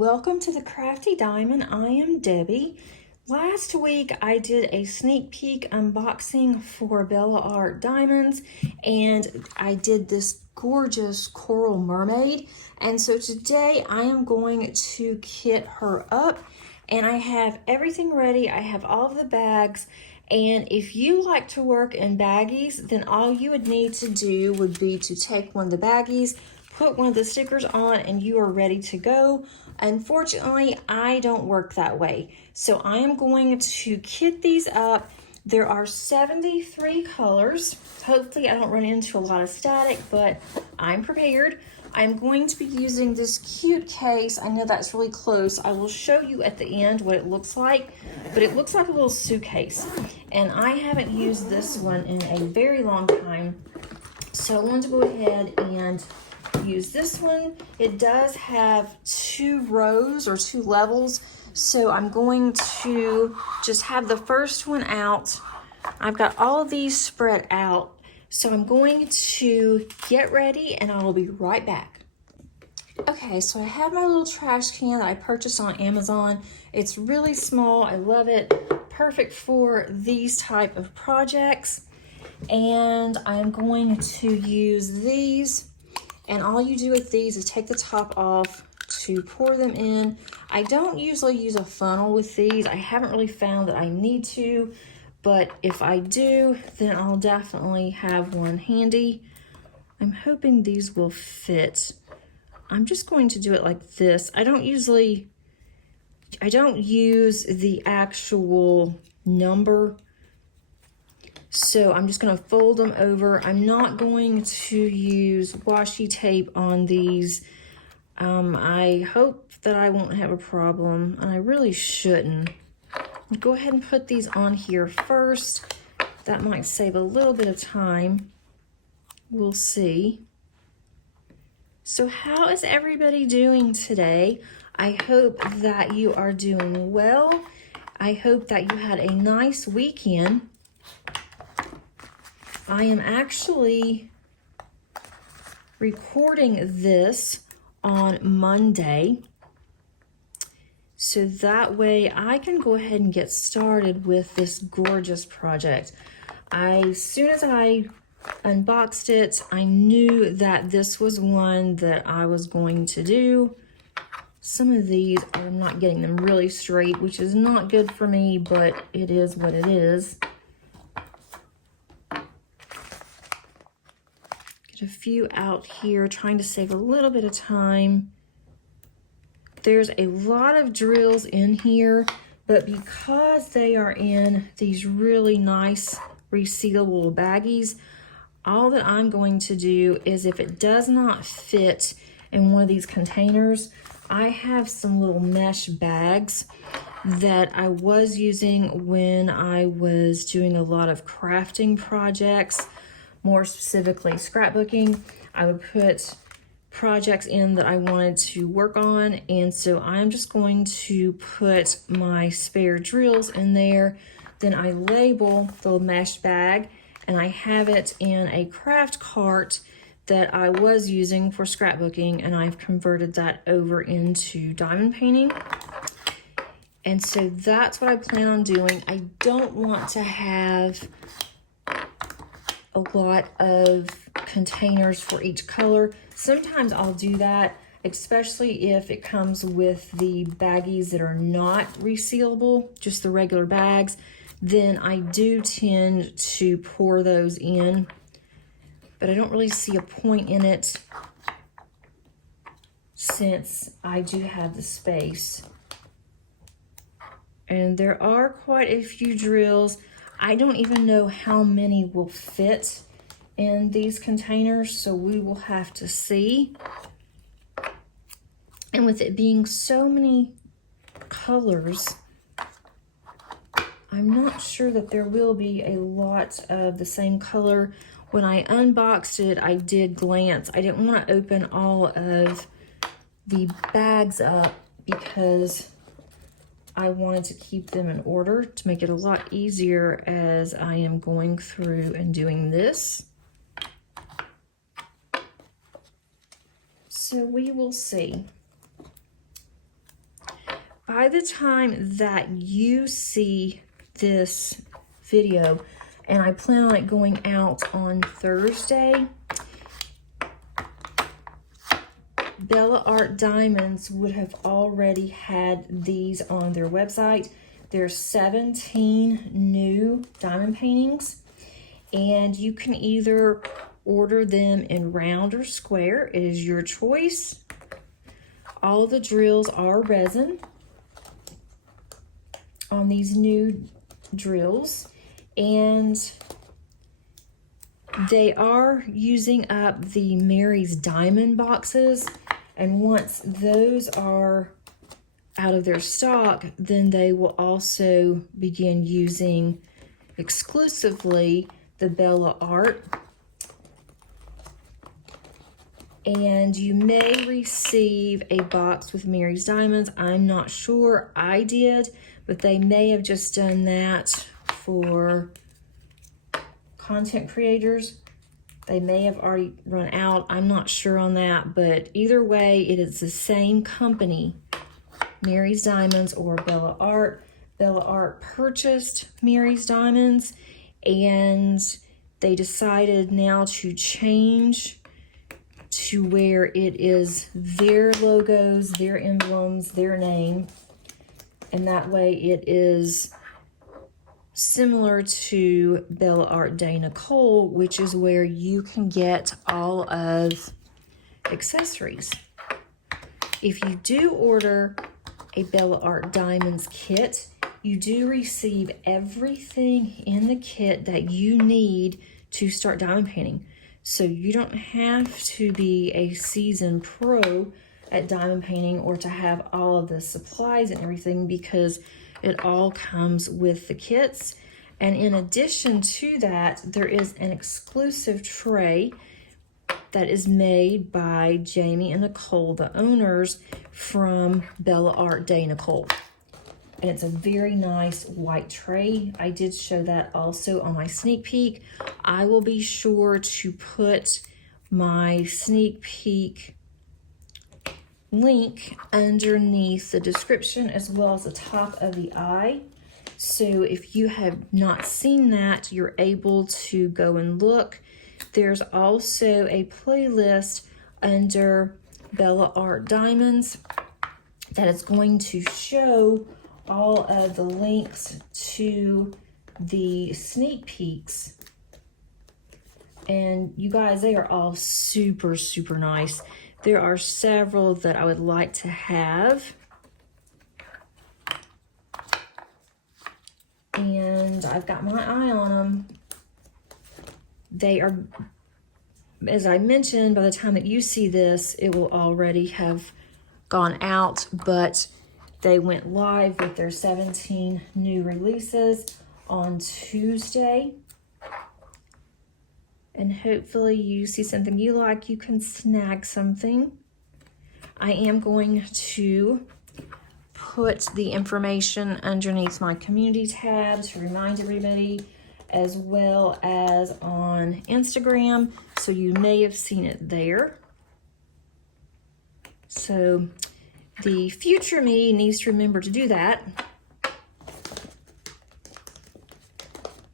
welcome to the Crafty Diamond. I am Debbie. Last week I did a sneak peek unboxing for Bella Art Diamonds, and I did this gorgeous coral mermaid. And so today I am going to kit her up, and I have everything ready. I have all of the bags, and if you like to work in baggies, then all you would need to do would be to take one of the baggies, put one of the stickers on, and you are ready to go. Unfortunately, I don't work that way. So I am going to kit these up. There are 73 colors. Hopefully I don't run into a lot of static, but I'm prepared. I'm going to be using this cute case. I know that's really close. I will show you at the end what it looks like, but it looks like a little suitcase. And I haven't used this one in a very long time. So I wanted to go ahead and use this one. It does have 2 rows or 2 levels, so I'm going to just have the first one out. I've got all of these spread out, so I'm going to get ready and I will be right back. Okay, so I have my little trash can that I purchased on Amazon. It's really small. I love it. Perfect for these type of projects. And I'm going to use these. And all you do with these is take the top off to pour them in. I don't usually use a funnel with these. I haven't really found that I need to, but if I do, then I'll definitely have one handy. I'm hoping these will fit. I'm just going to do it like this. I don't use the actual number. So I'm just going to fold them over. I'm not going to use washi tape on these. I hope that I won't have a problem, and I really shouldn't. I'll go ahead and put these on here first. That might save a little bit of time. We'll see. So how is everybody doing today? I hope that you are doing well. I hope that you had a nice weekend. I am actually recording this on Monday, so that way I can go ahead and get started with this gorgeous project. As soon as I unboxed it, I knew that this was one that I was going to do. Some of these, I'm not getting them really straight, which is not good for me, but it is what it is. A few out here, trying to save a little bit of time. There's a lot of drills in here, but because they are in these really nice resealable baggies, all that I'm going to do is, if it does not fit in one of these containers, I have some little mesh bags that I was using when I was doing a lot of crafting projects. More specifically scrapbooking. I would put projects in that I wanted to work on, and so I'm just going to put my spare drills in there. Then I label the mesh bag, and I have it in a craft cart that I was using for scrapbooking, and I've converted that over into diamond painting. And so that's what I plan on doing. I don't want to have a lot of containers for each color. Sometimes I'll do that, especially if it comes with the baggies that are not resealable, just the regular bags. Then I do tend to pour those in, but I don't really see a point in it since I do have the space. And there are quite a few drills. I don't even know how many will fit in these containers, so we will have to see. And with it being so many colors, I'm not sure that there will be a lot of the same color. When I unboxed it, I did glance. I didn't want to open all of the bags up because I wanted to keep them in order to make it a lot easier as I am going through and doing this. So we will see. by the time that you see this video, and I plan on it going out on Thursday, Bella Art Diamonds would have already had these on their website. There's 17 new diamond paintings, and you can either order them in round or square. It is your choice. All of the drills are resin on these new drills, and they are using up the Mary's Diamond boxes, and once those are out of their stock, then they will also begin using exclusively the Bella Art. And you may receive a box with Mary's Diamonds. I'm not sure. I did, but they may have just done that for content creators. They may have already run out. I'm not sure on that, but either way, it is the same company, Mary's Diamonds or Bella Art. Bella Art purchased Mary's Diamonds, and they decided now to change to where it is their logos, their emblems, their name, and that way it is similar to Bella Art Day Nicole, which is where you can get all of accessories. If you do order a Bella Art Diamonds kit, you do receive everything in the kit that you need to start diamond painting. So you don't have to be a seasoned pro at diamond painting or to have all of the supplies and everything, because it all comes with the kits. And in addition to that, there is an exclusive tray that is made by Jamie and Nicole, the owners, from Bella Art Day Nicole. And it's a very nice white tray. I did show that also on my sneak peek. I will be sure to put my sneak peek link underneath the description as well as the top of the eye. So if you have not seen that, you're able to go and look. There's also a playlist under Bella Art Diamonds that is going to show all of the links to the sneak peeks. And you guys, they are all super, super nice. There are several that I would like to have. And I've got my eye on them. They are, as I mentioned, by the time that you see this, it will already have gone out, but they went live with their 17 new releases on Tuesday. And hopefully you see something you like, you can snag something. I am going to put the information underneath my community tab to remind everybody, as well as on Instagram, so you may have seen it there. So the future me needs to remember to do that.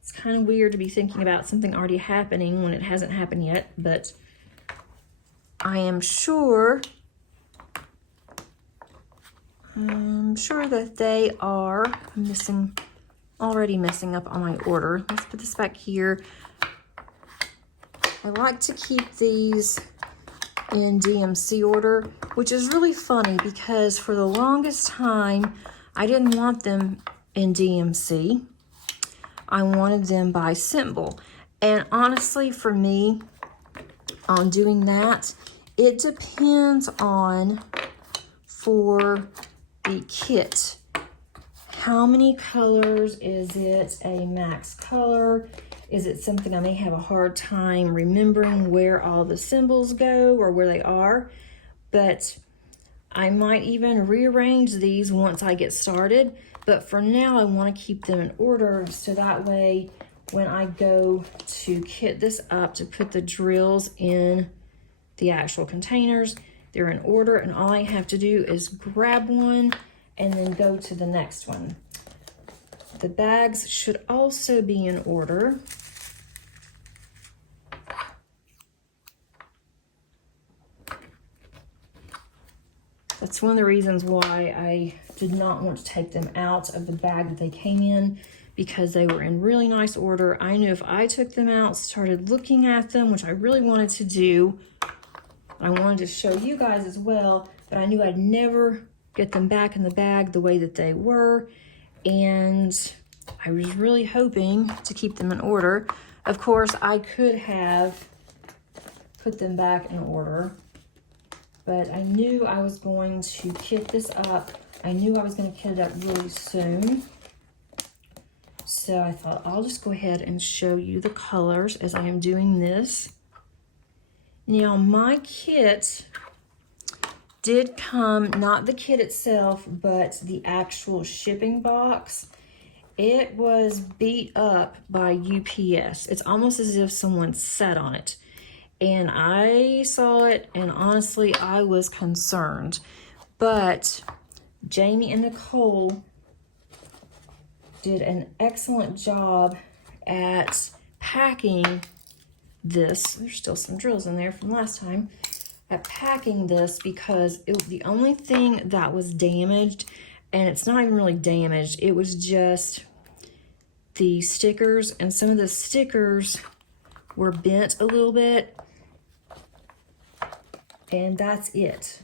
It's kind of weird to be thinking about something already happening when it hasn't happened yet, but I am sure that they are already messing up on my order. Let's put this back here. I like to keep these in DMC order, which is really funny because for the longest time, I didn't want them in DMC. I wanted them by symbol. And honestly, for me, on doing that, it depends on, for the kit, how many colors? Is it a max color? Is it something I may have a hard time remembering where all the symbols go or where they are? But I might even rearrange these once I get started. But for now, I want to keep them in order, so that way when I go to kit this up to put the drills in the actual containers, they're in order, and all I have to do is grab one and then go to the next one. The bags should also be in order. That's one of the reasons why I did not want to take them out of the bag that they came in, because they were in really nice order. I knew if I took them out, started looking at them, which I really wanted to do, I wanted to show you guys as well, but I knew I'd never get them back in the bag the way that they were, and I was really hoping to keep them in order. Of course, I could have put them back in order, but I knew I was going to kit this up. I knew I was going to kit it up really soon. So I thought I'll just go ahead and show you the colors as I am doing this. Now my kit did come, not the kit itself, but the actual shipping box. It was beat up by UPS. It's almost as if someone sat on it. And I saw it, and honestly, I was concerned. But Jamie and Nicole did an excellent job at packing this. There's still some drills in there from last time. At packing this, because the only thing that was damaged, and it's not even really damaged, it was just the stickers, and some of the stickers were bent a little bit. And that's it.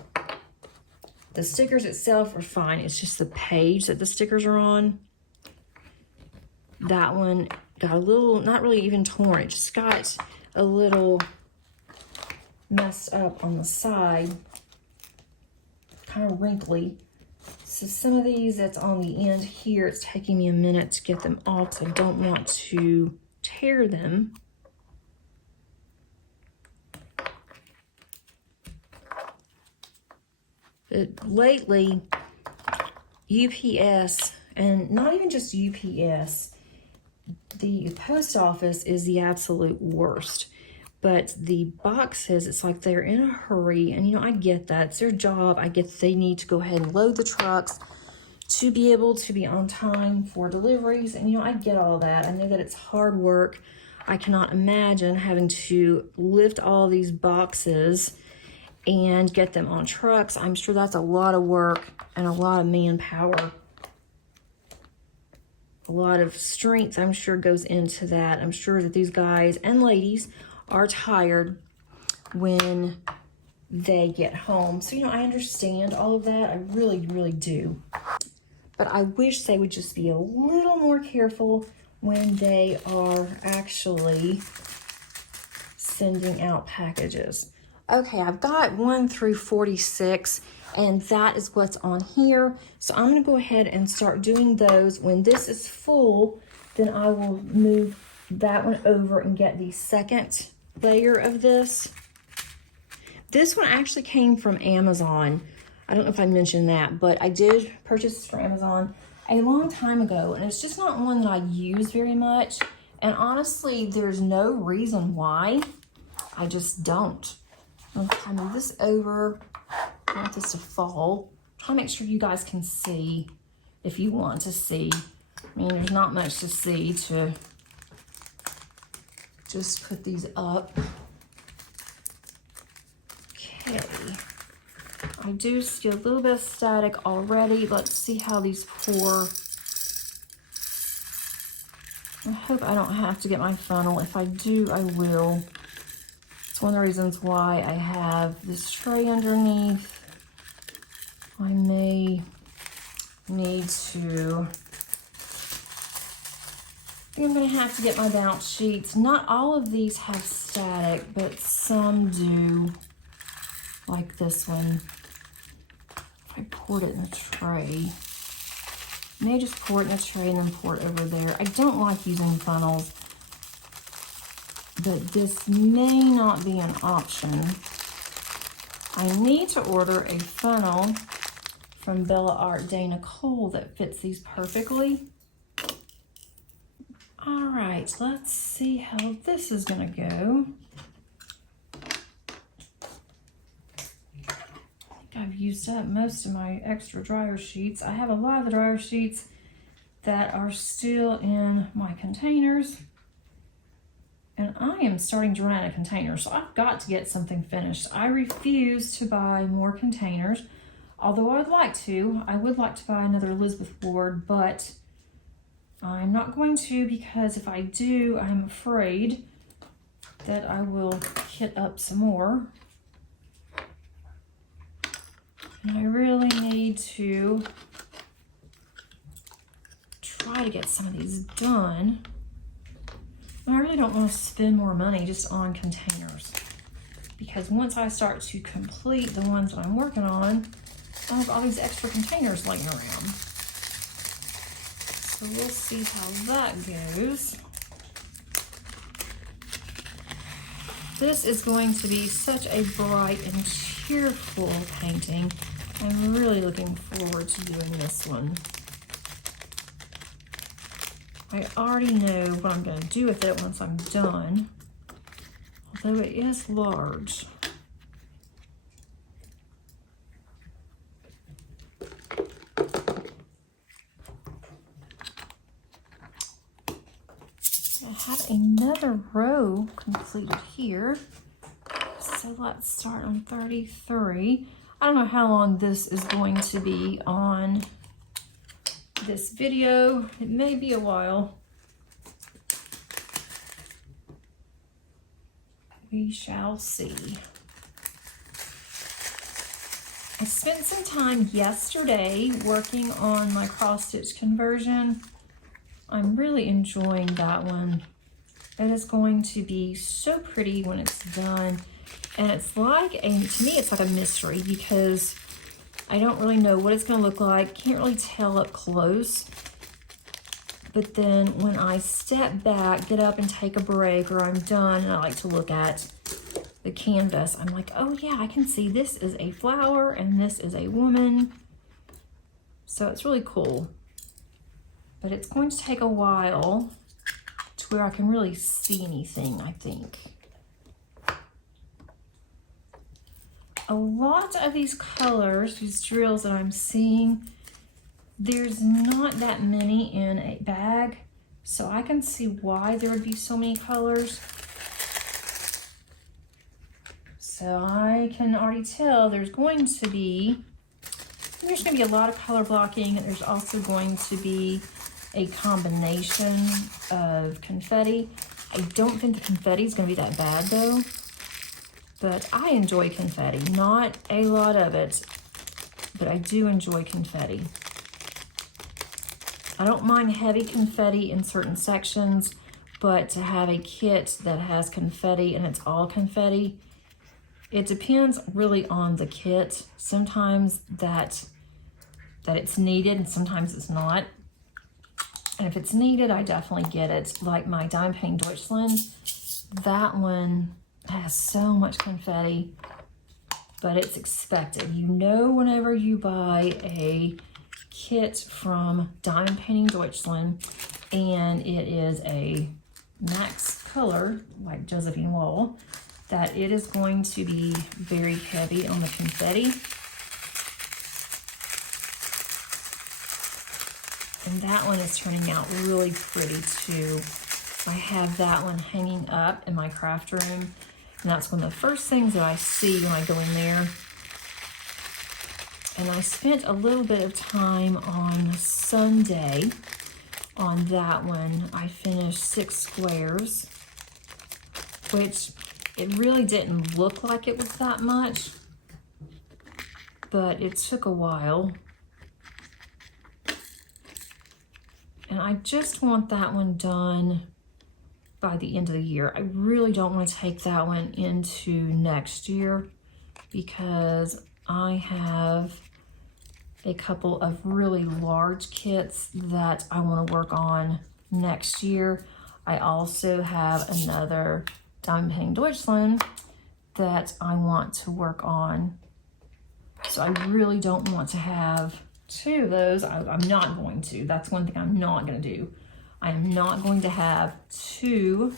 The stickers itself are fine. It's just the page that the stickers are on. That one got a little, not really even torn. It just got a little messed up on the side. Kind of wrinkly. So some of these that's on the end here, it's taking me a minute to get them off because I don't want to tear them. But lately, UPS, and not even just UPS, the post office is the absolute worst. But the boxes, it's like they're in a hurry, and you know, I get that. It's their job. I get that they need to go ahead and load the trucks to be able to be on time for deliveries, and you know, I get all that. I know that it's hard work. I cannot imagine having to lift all these boxes and get them on trucks. I'm sure that's a lot of work and a lot of manpower. A lot of strength, I'm sure, goes into that. I'm sure that these guys and ladies are tired when they get home. So, you know, I understand all of that. I really, really do. But I wish they would just be a little more careful when they are actually sending out packages. Okay, I've got 1 through 46, and that is what's on here. So I'm going to go ahead and start doing those. When this is full, then I will move that one over and get the second layer of this. This one actually came from Amazon. I don't know if I mentioned that, but I did purchase this from Amazon a long time ago, and it's just not one that I use very much. And honestly, there's no reason why. I just don't. I move this over. I want this to fall. Try to make sure you guys can see if you want to see. I mean, there's not much to see to just put these up. Okay. I do see a little bit of static already. Let's see how these pour. I hope I don't have to get my funnel. If I do, I will. It's one of the reasons why I have this tray underneath. I may need to, I'm going to have to get my bounce sheets. Not all of these have static, but some do, like this one. If I poured it in a tray, I may just pour it in a tray and then pour it over there. I don't like using funnels, but this may not be an option. I need to order a funnel from Bella Art de Nicole that fits these perfectly. All right, let's see how this is gonna go. I think I've used up most of my extra dryer sheets. I have a lot of the dryer sheets that are still in my containers. And I am starting to run out of containers, so I've got to get something finished. I refuse to buy more containers, although I would like to. I would like to buy another Elizabeth Ward, but I'm not going to, because if I do, I'm afraid that I will kit up some more. And I really need to try to get some of these done. I really don't want to spend more money just on containers, because once I start to complete the ones that I'm working on, I have all these extra containers laying around. So we'll see how that goes. This is going to be such a bright and cheerful painting. I'm really looking forward to doing this one. I already know what I'm going to do with it once I'm done, although it is large. I have another row completed here, so let's start on 33. I don't know how long this is going to be on this video. It may be a while. We shall see. I spent some time yesterday working on my cross stitch conversion. I'm really enjoying that one. It is going to be so pretty when it's done. And it's like to me, it's like a mystery, because I don't really know what it's going to look like. Can't really tell up close. But then when I step back, get up and take a break, or I'm done and I like to look at the canvas, I'm like, oh yeah, I can see this is a flower and this is a woman. So it's really cool. But it's going to take a while to where I can really see anything, I think. A lot of these colors, these drills that I'm seeing, there's not that many in a bag, so I can see why there would be so many colors. So I can already tell there's going to be a lot of color blocking. There's also going to be a combination of confetti. I don't think the confetti is going to be that bad though. But I enjoy confetti. Not a lot of it, but I do enjoy confetti. I don't mind heavy confetti in certain sections, but to have a kit that has confetti and it's all confetti, it depends really on the kit. Sometimes that it's needed and sometimes it's not. And if it's needed, I definitely get it. Like my Diamond Painting Deutschland, that one has so much confetti, but it's expected. You know, whenever you buy a kit from Diamond Painting Deutschland and it is a max color like Josephine Wall, that it is going to be very heavy on the confetti. And that one is turning out really pretty too. I have that one hanging up in my craft room. And that's one of the first things that I see when I go in there. And I spent a little bit of time on Sunday on that one. I finished 6 squares, which it really didn't look like it was that much, but it took a while. And I just want that one done by the end of the year. I really don't want to take that one into next year, because I have a couple of really large kits that I want to work on next year. I also have another Diamond Painting Deutschland that I want to work on. So I really don't want to have 2 of those. I'm not going to. That's one thing I'm not going to do. I am not going to have 2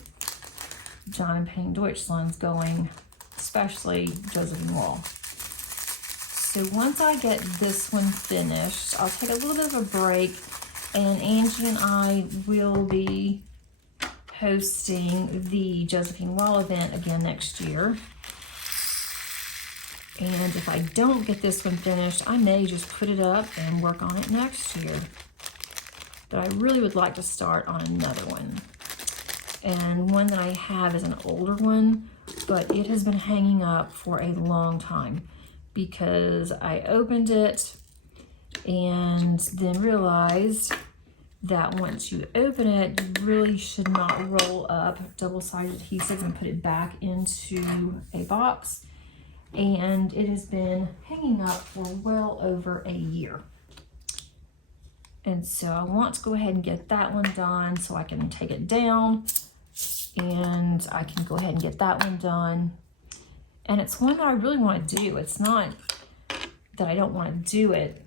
Diamond Painting Deutschlands going, especially Josephine Wall. So once I get this one finished, I'll take a little bit of a break, and Angie and I will be hosting the Josephine Wall event again next year. And if I don't get this one finished, I may just put it up and work on it next year. But I really would like to start on another one. And one that I have is an older one, but it has been hanging up for a long time because I opened it and then realized that once you open it, you really should not roll up double-sided adhesive and put it back into a box. And it has been hanging up for well over a year. And so I want to go ahead and get that one done so I can take it down, and I can go ahead and get that one done. And it's one that I really want to do. It's not that I don't want to do it.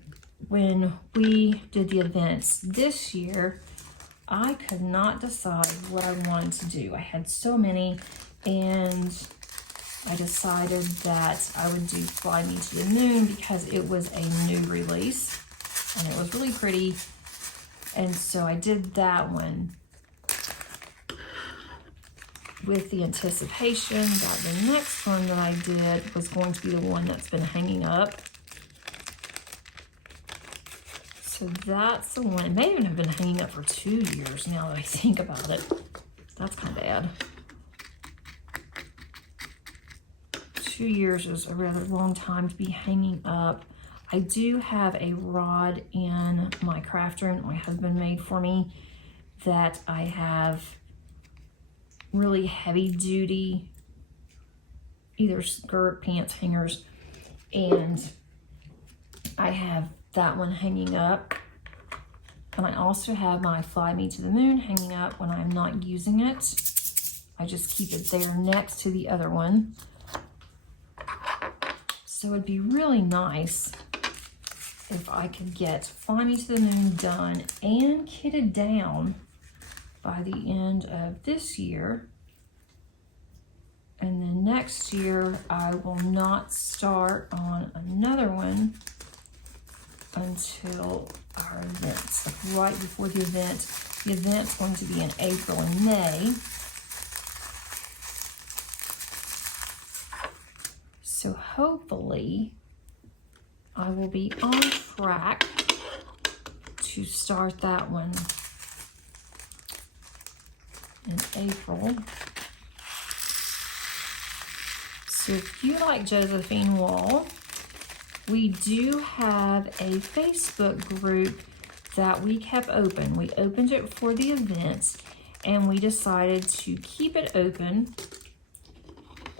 When we did the events this year, I could not decide what I wanted to do. I had so many, and I decided that I would do Fly Me to the Moon because it was a new release and it was really pretty. And so I did that one with the anticipation that the next one that I did was going to be the one that's been hanging up. So that's the one. It may even have been hanging up for 2 years now that I think about it. That's kind of bad. 2 years is a rather long time to be hanging up. I do have a rod in my craft room that my husband made for me that I have really heavy duty, either skirt, pants, hangers, and I have that one hanging up. And I also have my Fly Me to the Moon hanging up when I'm not using it. I just keep it there next to the other one. So it'd be really nice if I could get Fly Me to the Moon done and kitted down by the end of this year. And then next year, I will not start on another one until our events, like right before the event. The event's going to be in April and May. So hopefully I will be on track to start that one in April. So if you like Josephine Wall, we do have a Facebook group that we kept open. We opened it for the events, and we decided to keep it open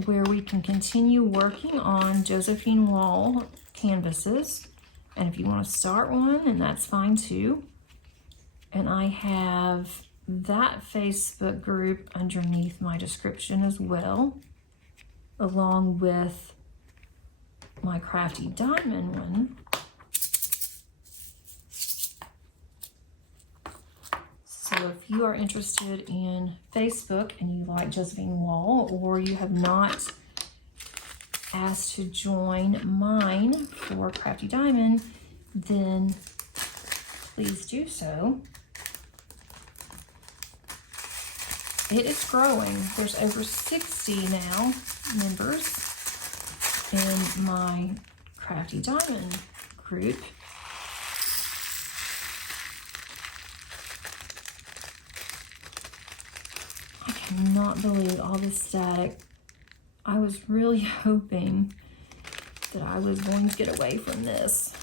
where we can continue working on Josephine Wall canvases. And if you want to start one, and that's fine too. And I have that Facebook group underneath my description as well, along with my Crafty Diamond one. So if you are interested in Facebook and you like Josephine Wall, or you have not asked to join mine for Crafty Diamond, then please do so. It is growing. There's over 60 now members in my Crafty Diamond group. I cannot believe all this static. I was really hoping that I was going to get away from this.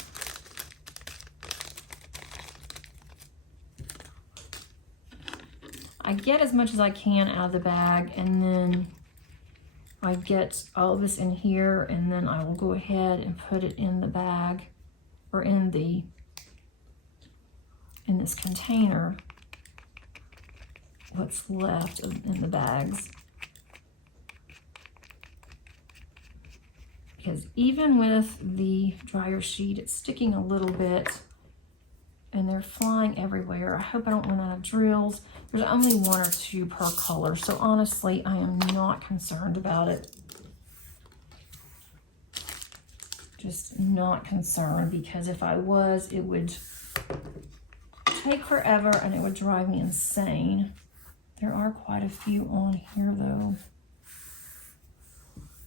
I get as much as I can out of the bag, and then I get all of this in here, and then I will go ahead and put it in the bag, or in this container, what's left in the bags. Because even with the dryer sheet, it's sticking a little bit, and they're flying everywhere. I hope I don't run out of drills. There's only 1 or 2 per color, so honestly, I am not concerned about it. just not concerned, because if I was, it would take forever and it would drive me insane. There are quite a few on here though.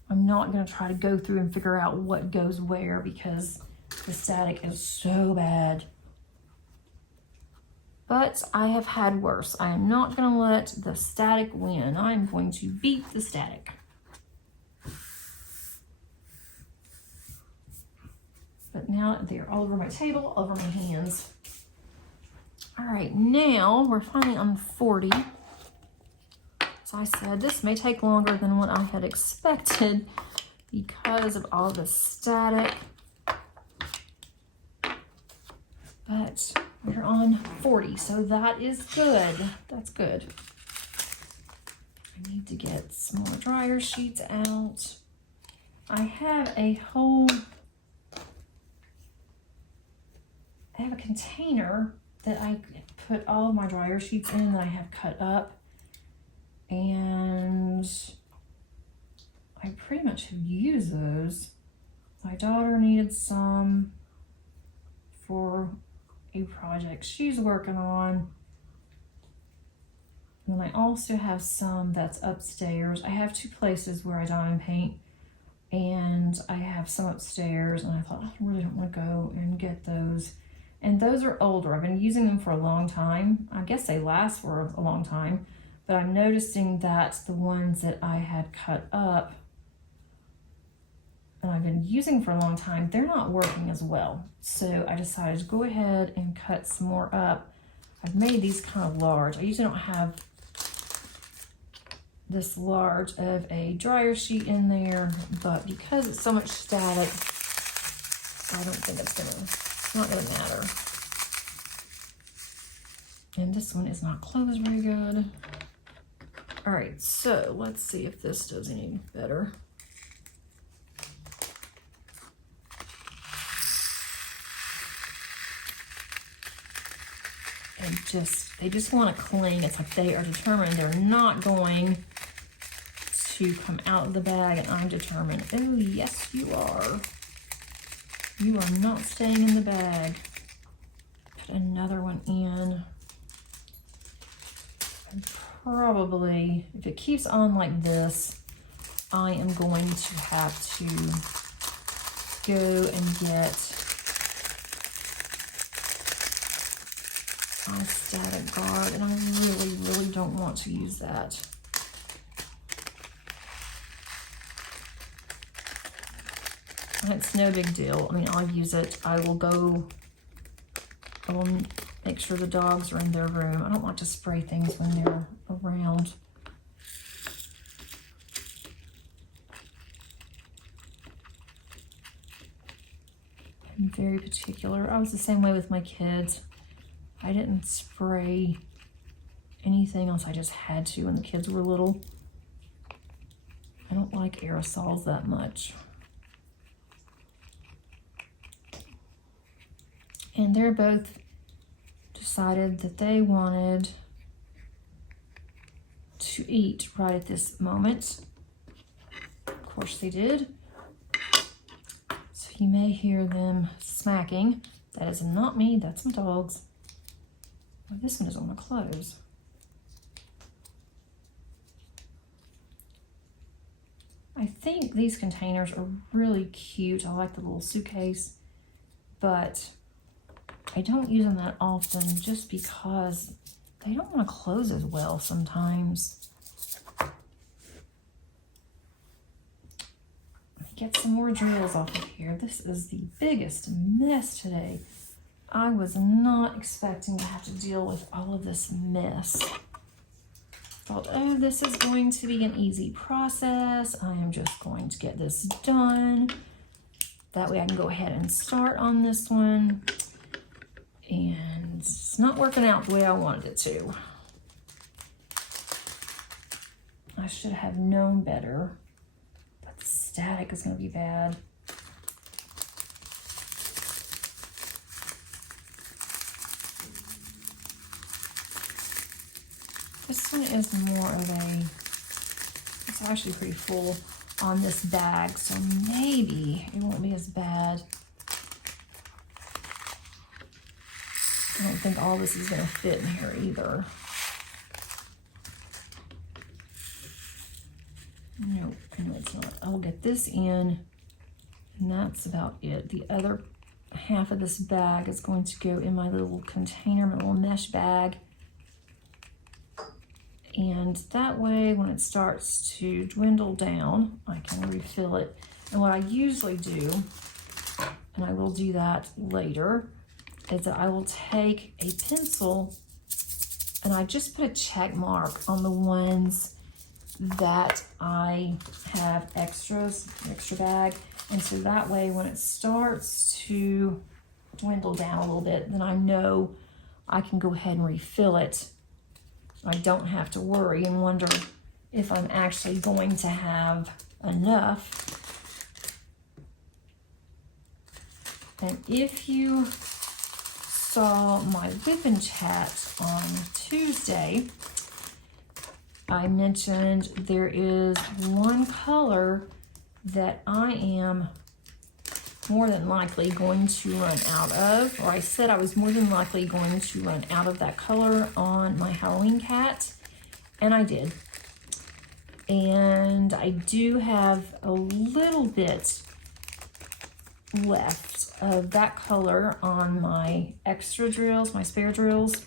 I'm not going to try to go through and figure out what goes where because the static is so bad. But I have had worse. I am not going to let the static win. I'm going to beat the static. But now they're all over my table, all over my hands. All right, now we're finally on 40. As I said, this may take longer than what I had expected because of all the static. But we're on 40, so that is good. That's good. I need to get some more dryer sheets out. I have a container that I put all of my dryer sheets in that I have cut up. And I pretty much have used those. My daughter needed some for a project she's working on. And I also have some that's upstairs. I have 2 places where I diamond paint, and I have some upstairs, and I thought, I really don't want to go and get those. And those are older. I've been using them for a long time. I guess they last for a long time. But I'm noticing that the ones that I had cut up and I've been using for a long time, they're not working as well. So I decided to go ahead and cut some more up. I've made these kind of large. I usually don't have this large of a dryer sheet in there, but because it's so much static, I don't think it's not gonna matter. And this one is not closed very good. All right, so let's see if this does any better. And they just want to cling. It's like they are determined they're not going to come out of the bag, and I'm determined. Oh, yes, you are. You are not staying in the bag. Put another one in. Probably, if it keeps on like this, I am going to have to go and get my static guard, and I really, really don't want to use that. And it's no big deal. I mean, I'll use it. I will make sure the dogs are in their room. I don't want to spray things when they're around. I'm very particular. I was the same way with my kids. I didn't spray anything else. I just had to when the kids were little. I don't like aerosols that much. And they're both decided that they wanted to eat right at this moment. Of course they did. So you may hear them smacking. That is not me, that's my dogs. Oh, this one is on the close. I think these containers are really cute. I like the little suitcase, but I don't use them that often just because they don't want to close as well sometimes. Let me get some more drills off of here. This is the biggest mess today. I was not expecting to have to deal with all of this mess. Thought, oh, this is going to be an easy process. I am just going to get this done. That way I can go ahead and start on this one. And it's not working out the way I wanted it to. I should have known better, but the static is going to be bad. This one is more of it's actually pretty full on this bag, so maybe it won't be as as bad. I don't think all this is going to fit in here either. Nope, no, it's not. I'll get this in, and that's about it. The other half of this bag is going to go in my little container, my little mesh bag. And that way, when it starts to dwindle down, I can refill it. And what I usually do, and I will do that later, is that I will take a pencil and I just put a check mark on the ones that I have extra bag. And so that way, when it starts to dwindle down a little bit, then I know I can go ahead and refill it. I don't have to worry and wonder if I'm actually going to have enough. And if you saw my whipping chat on Tuesday, I mentioned there is one color that I am more than likely going to run out of, or I said I was more than likely going to run out of that color on my Halloween cat, and I did. And I do have a little bit left of that color on my extra drills, my spare drills,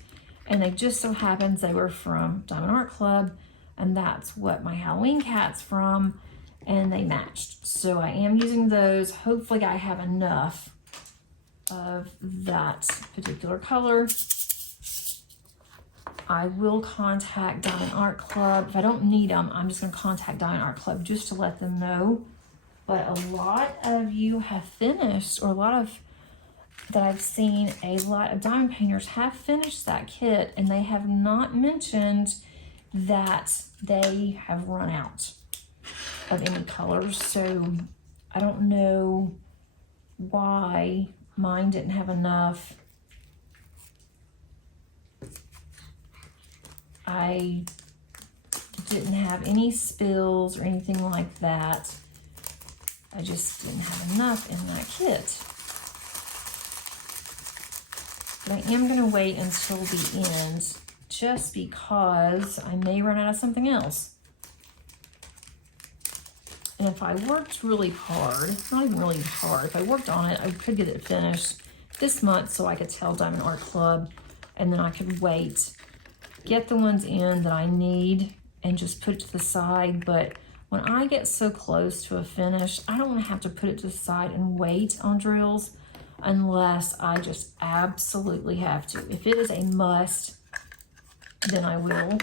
and they just so happens they were from Diamond Art Club, and that's what my Halloween cat's from, and they matched. So I am using those. Hopefully I have enough of that particular color. I will contact Diamond Art Club. If I don't need them, I'm just going to contact Diamond Art Club just to let them know. But a lot of you have finished, or a lot of that I've seen, a lot of diamond painters have finished that kit, and they have not mentioned that they have run out of any colors. So I don't know why mine didn't have enough. I didn't have any spills or anything like that. I just didn't have enough in that kit. But I am going to wait until the end, just because I may run out of something else. And if I worked really hard, not even really hard, if I worked on it, I could get it finished this month so I could tell Diamond Art Club, and then I could wait, get the ones in that I need, and just put it to the side. But when I get so close to a finish, I don't want to have to put it to the side and wait on drills unless I just absolutely have to. If it is a must, then I will.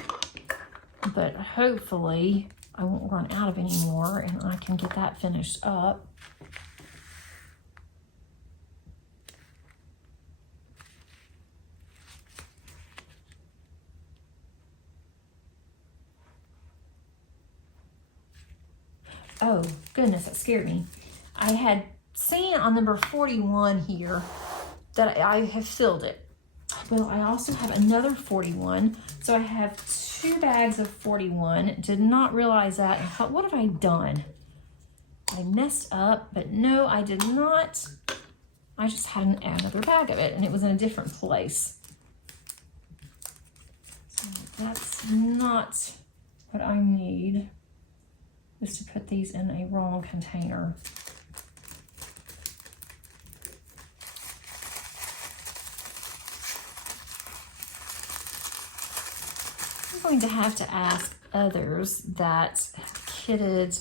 But hopefully I won't run out of any more and I can get that finished up. Oh, goodness, that scared me. I had seen on number 41 here that I have filled it. Well, I also have another 41. So I have 2 bags of 41. Did not realize that and thought, what have I done? I messed up, but no, I did not. I just had another bag of it and it was in a different place. So that's not what I need. Is to put these in a wrong container. I'm going to have to ask others that have kitted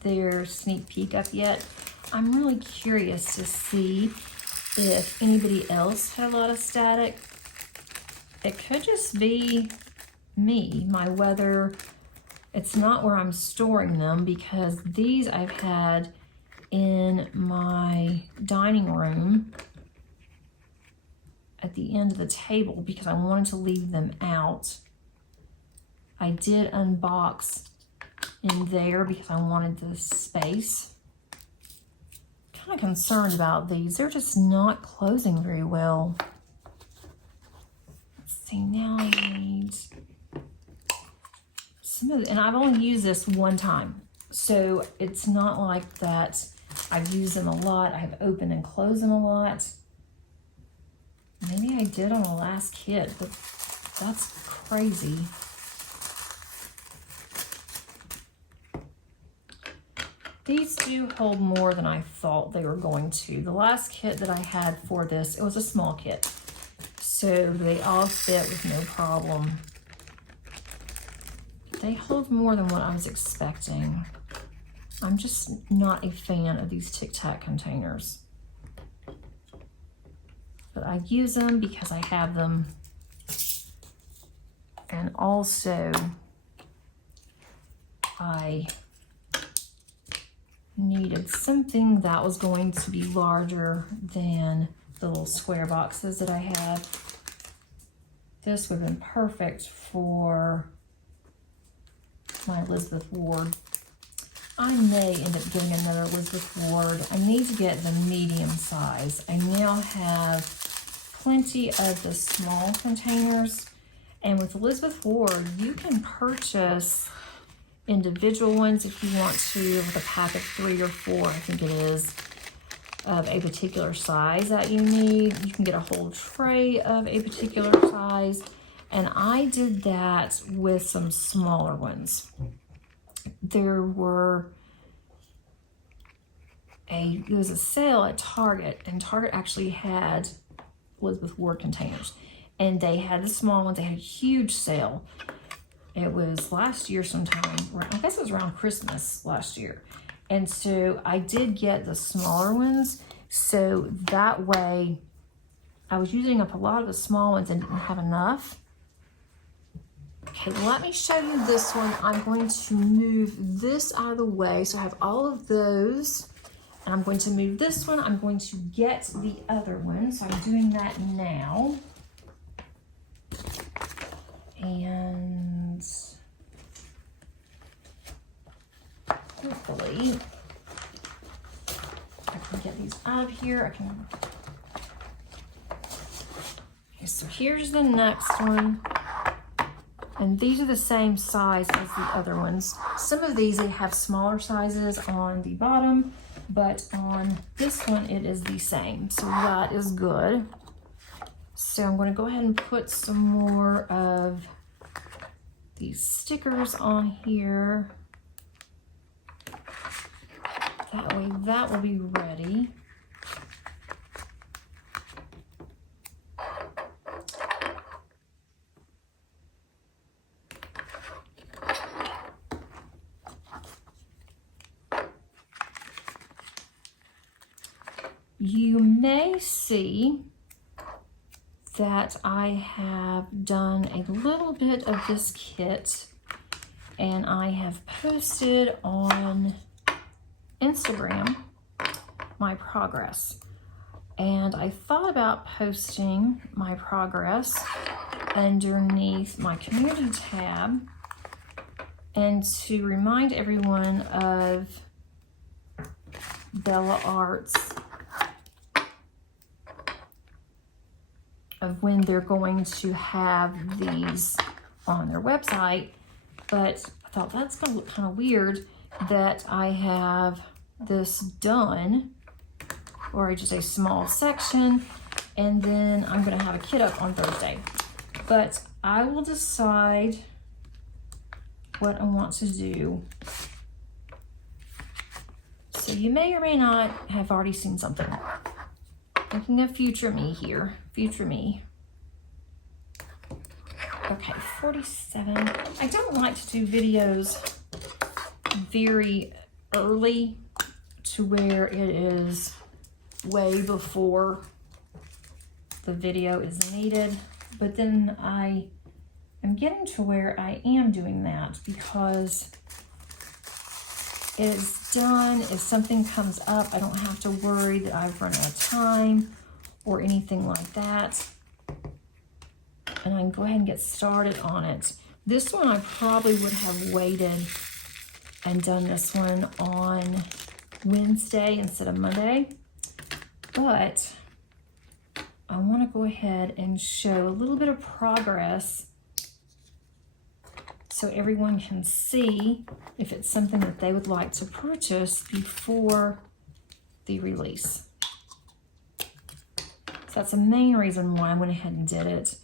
their sneak peek up yet. I'm really curious to see if anybody else had a lot of static. It could just be me, my weather. It's not where I'm storing them, because these I've had in my dining room at the end of the table because I wanted to leave them out. I did unbox in there because I wanted the space. Kind of concerned about these. They're just not closing very well. Let's see, now I need some of, and I've only used this one time, so it's not like that I've used them a lot. I've opened and closed them a lot. Maybe I did on the last kit, but that's crazy. These do hold more than I thought they were going to. The last kit that I had for this, it was a small kit, so they all fit with no problem. They hold more than what I was expecting. I'm just not a fan of these Tic Tac containers. But I use them because I have them. And also, I needed something that was going to be larger than the little square boxes that I had. This would have been perfect for my Elizabeth Ward. I may end up getting another Elizabeth Ward. I need to get the medium size. I now have plenty of the small containers. And with Elizabeth Ward, you can purchase individual ones if you want to, with a pack of 3 or 4, I think it is, of a particular size that you need. You can get a whole tray of a particular size. And I did that with some smaller ones. There was a sale at Target, and Target actually had Elizabeth Ward containers. And they had the small ones. They had a huge sale. It was last year sometime, I guess it was around Christmas last year. And so I did get the smaller ones. So that way I was using up a lot of the small ones and didn't have enough. Okay, let me show you this one. I'm going to move this out of the way. So I have all of those. And I'm going to move this one. I'm going to get the other one. So I'm doing that now. And hopefully I can get these out of here. Okay, so here's the next one. And these are the same size as the other ones. Some of these, they have smaller sizes on the bottom, but on this one, it is the same. So that is good. So I'm going to go ahead and put some more of these stickers on here. That way that will be ready. You may see that I have done a little bit of this kit, and I have posted on Instagram my progress. And I thought about posting my progress underneath my community tab, and to remind everyone of Bella Art's of when they're going to have these on their website. But I thought that's going to look kind of weird that I have this done, or just a small section, and then I'm going to have a kit up on Thursday. But I will decide what I want to do. So you may or may not have already seen something. Thinking of future me here. Future me. Okay, 47. I don't like to do videos very early to where it is way before the video is needed. But then I am getting to where I am doing that because it is done. If something comes up, I don't have to worry that I've run out of time or anything like that. And I can go ahead and get started on it. This one I probably would have waited and done this one on Wednesday instead of Monday. But I want to go ahead and show a little bit of progress so everyone can see if it's something that they would like to purchase before the release. So that's the main reason why I went ahead and did it.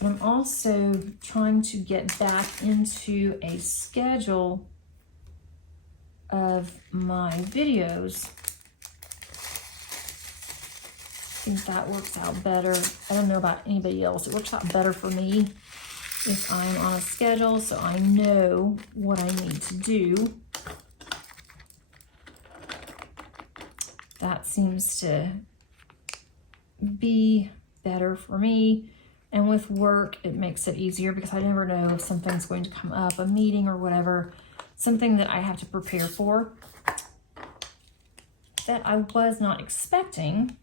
But I'm also trying to get back into a schedule of my videos. I think that works out better. I don't know about anybody else. It works out better for me if I'm on a schedule, so I know what I need to do. That seems to be better for me. And with work, it makes it easier because I never know if something's going to come up, a meeting or whatever, something that I have to prepare for that I was not expecting.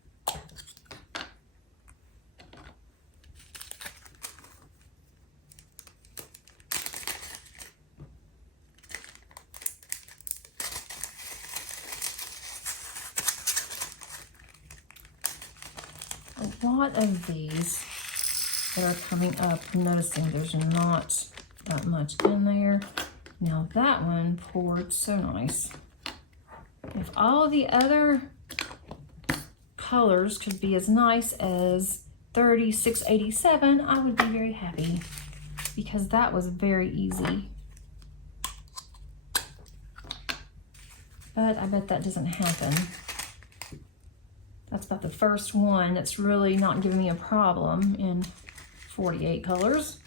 A lot of these that are coming up, I'm noticing there's not that much in there. Now that one poured so nice. If all the other colors could be as nice as 3687, I would be very happy because that was very easy. But I bet that doesn't happen. That's about the first one that's really not giving me a problem in 48 colors.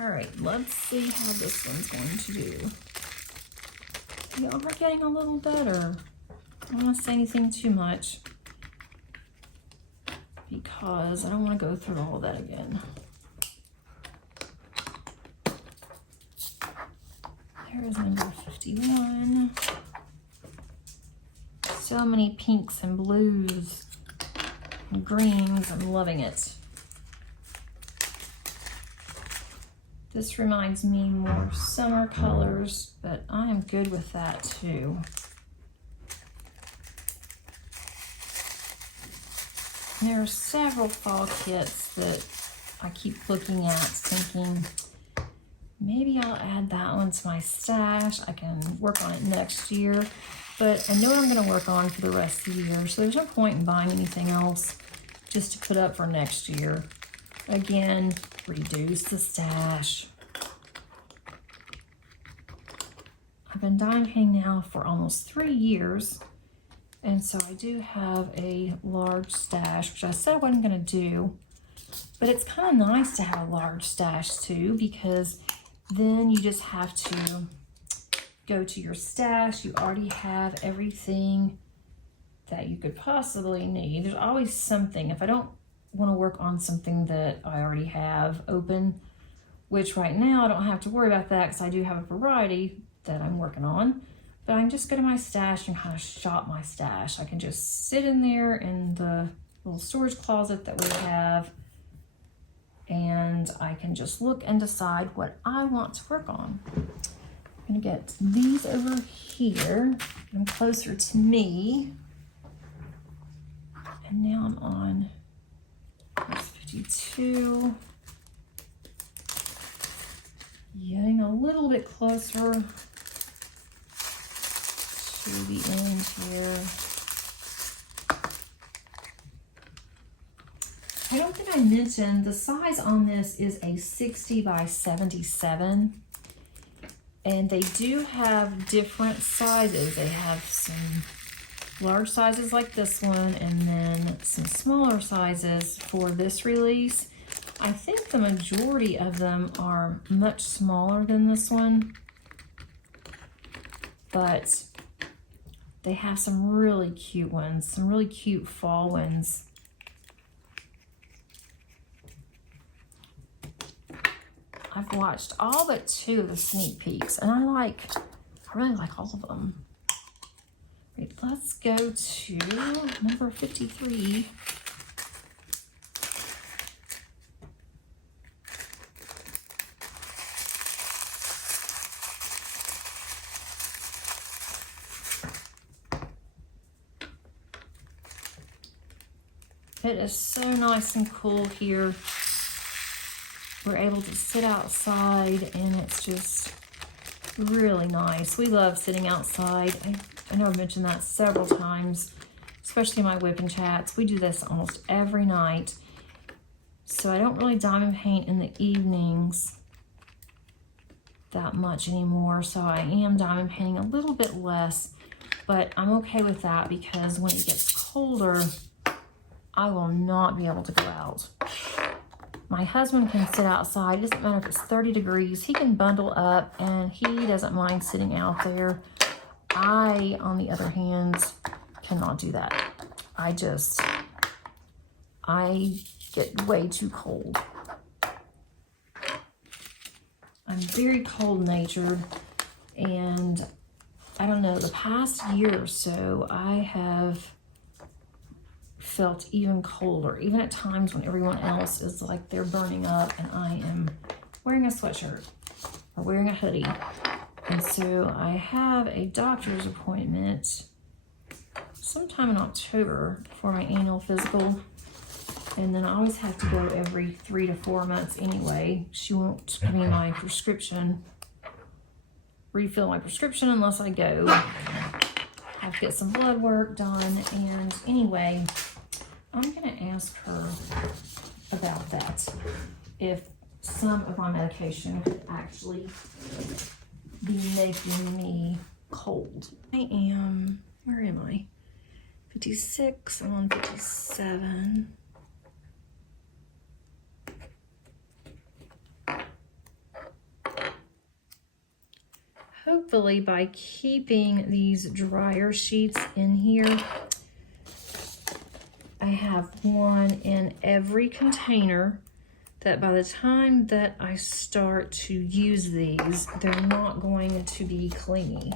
All right, let's see how this one's going to do. Y'all are getting a little better. I don't want to say anything too much because I don't want to go through all that again. There's number 51. So many pinks and blues and greens. I'm loving it. This reminds me more of summer colors, but I am good with that too. There are several fall kits that I keep looking at thinking, maybe I'll add that one to my stash. I can work on it next year, but I know what I'm going to work on for the rest of the year, so there's no point in buying anything else just to put up for next year. Again, reduce the stash. I've been die cutting now for almost 3 years, and so I do have a large stash, which I said I wasn't going to do, but it's kind of nice to have a large stash too, because then you just have to go to your stash. You already have everything that you could possibly need. There's always something. If I don't want to work on something that I already have open, which right now I don't have to worry about that because I do have a variety that I'm working on, but I can just go to my stash and kind of shop my stash. I can just sit in there in the little storage closet that we have, and I can just look and decide what I want to work on. I'm gonna get these over here. I'm closer to me. And now I'm on 52. Getting a little bit closer to the end here. I don't think I mentioned the size on this is a 60 by 77. And they do have different sizes. They have some large sizes like this one, and then some smaller sizes for this release. I think the majority of them are much smaller than this one, but they have some really cute ones, some really cute fall ones. I've watched all but 2 of the sneak peeks, and I really like all of them. Right, let's go to number 53. It is so nice and cool here. We're able to sit outside and it's just really nice. We love sitting outside. I know I've mentioned that several times, especially in my whip and chats. We do this almost every night. So I don't really diamond paint in the evenings that much anymore. So I am diamond painting a little bit less, but I'm okay with that because when it gets colder, I will not be able to go out. My husband can sit outside. It doesn't matter if it's 30 degrees. He can bundle up and he doesn't mind sitting out there. I, on the other hand, cannot do that. I get way too cold. I'm very cold-natured, and I don't know, the past year or so, I have felt even colder, even at times when everyone else is like they're burning up and I am wearing a sweatshirt or wearing a hoodie. And so I have a doctor's appointment sometime in October for my annual physical. And then I always have to go every 3 to 4 months anyway. She won't give me my prescription, refill my prescription unless I go. I have to get some blood work done. And anyway, I'm gonna ask her about that. If some of my medication could actually be making me cold. I am, where am I? 56, I'm on 57. Hopefully by keeping these dryer sheets in here, I have one in every container that by the time that I start to use these, they're not going to be clingy.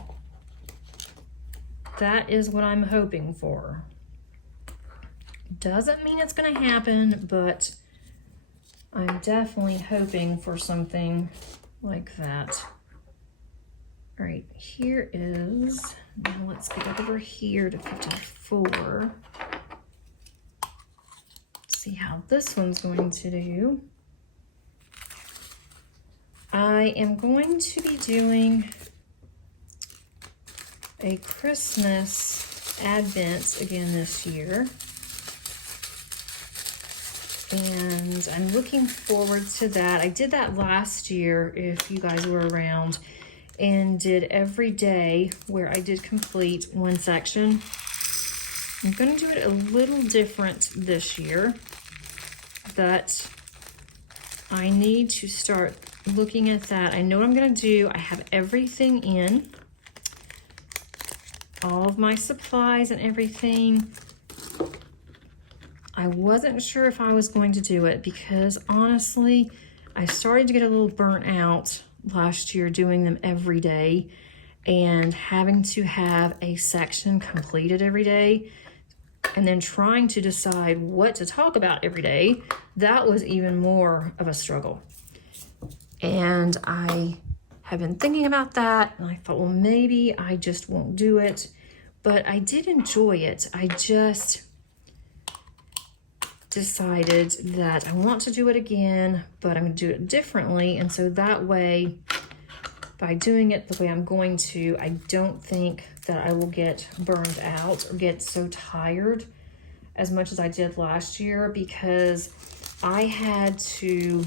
That is what I'm hoping for. Doesn't mean it's going to happen, but I'm definitely hoping for something like that. All right, here is, now let's get over here to 54. See how this one's going to do. I am going to be doing a Christmas Advent again this year. And I'm looking forward to that. I did that last year, if you guys were around, and did every day where I did complete one section. I'm going to do it a little different this year, but I need to start looking at that. I know what I'm going to do. I have everything in, all of my supplies and everything. I wasn't sure if I was going to do it because honestly, I started to get a little burnt out last year doing them every day and having to have a section completed every day and then trying to decide what to talk about every day. That was even more of a struggle. And I have been thinking about that and I thought, well, maybe I just won't do it, but I did enjoy it. I just decided that I want to do it again, but I'm going to do it differently. And so that way, by doing it the way I'm going to, I don't think that I will get burned out or get so tired as much as I did last year, because I had to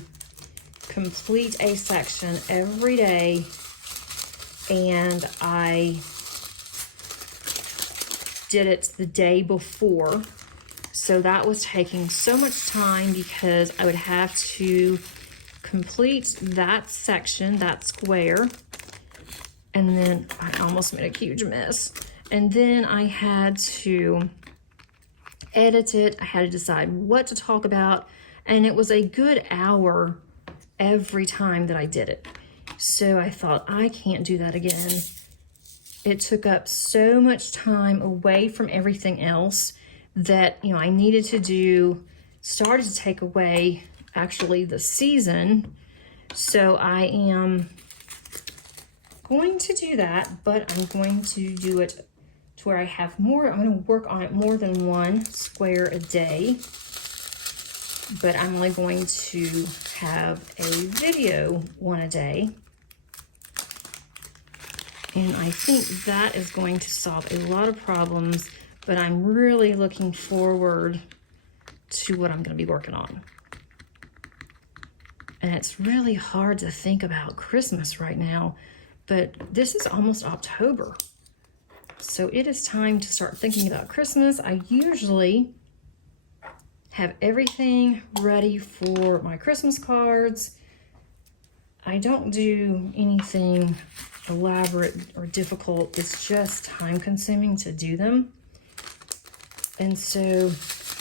complete a section every day and I did it the day before. So that was taking so much time because I would have to complete that section, that square, and then I almost made a huge mess. And then I had to edit it. I had to decide what to talk about, and it was a good hour every time that I did it. So I thought, I can't do that again. It took up so much time away from everything else that, you know, I needed to do, started to take away actually the season. So I am going to do that, but I'm going to do it to where I have more, I'm going to work on it more than one square a day. but I'm only going to have a video one a day. And I think that is going to solve a lot of problems, but I'm really looking forward to what I'm going to be working on. And it's really hard to think about Christmas right now, but this is almost October. So it is time to start thinking about Christmas. I usually have everything ready for my Christmas cards. I don't do anything elaborate or difficult. It's just time consuming to do them. And so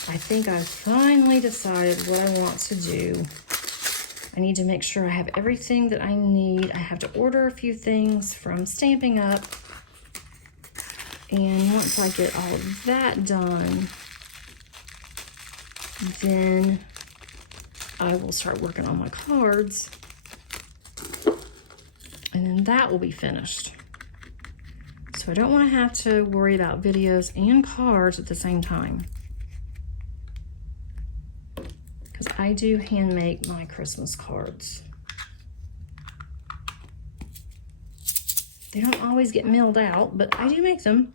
I think I finally decided what I want to do. I need to make sure I have everything that I need. I have to order a few things from Stampin' Up. And once I get all of that done, then I will start working on my cards. And then that will be finished. So I don't want to have to worry about videos and cards at the same time. Because I do hand make my Christmas cards. They don't always get mailed out, but I do make them.